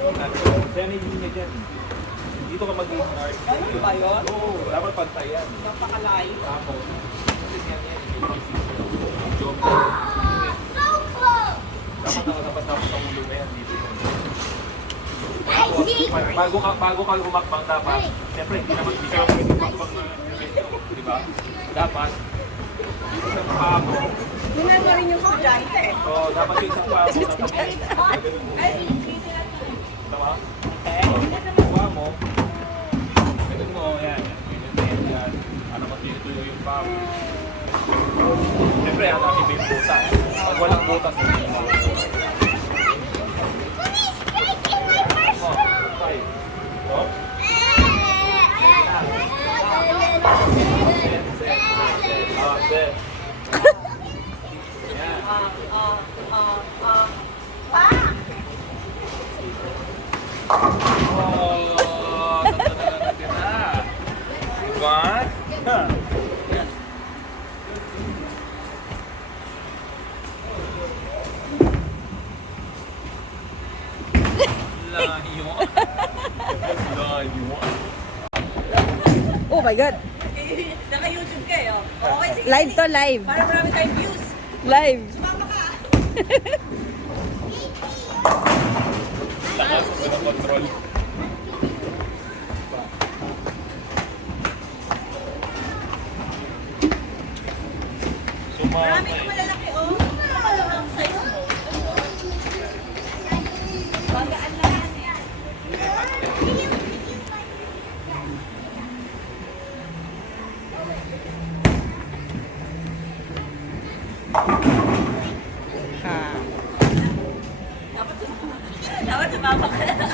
Kaya hindi niya dyan. Dito ka mag-i-start. Ano ba yun? Oo, dapat pantayan. Napakalay. Tapos, kasi yan yan, yung job. Dapat nakatapos ang ulo mo yan, dito yun. Tapos, bago ka humakbang dapat, siyempre hindi naman pwede humakbang na di ba? Dapat, dito sa paa mo, Tingnan mo rin yung estudyante. dapat yung sa paa mo, dapat tama? Paa mo, ganun mo, yan. Yan. Ano mo, tinutuloy yung paa mo. Siyempre, hanapin mo yung butas. Pag walang butas, hindi mo. Oh. Set. Yan. Oh, ganda na natin na. Diba? Layo. Layo. Oh my God. Naka-YouTube kayo. Okay, sige. Live to live. Para marami tayong views. Live. Sumama ka. Lakas sa control. Marami Sumama ka malalaki, oh. Ano ang size mo? Bagaan lahat yan. Ah. Dapat sumama ka.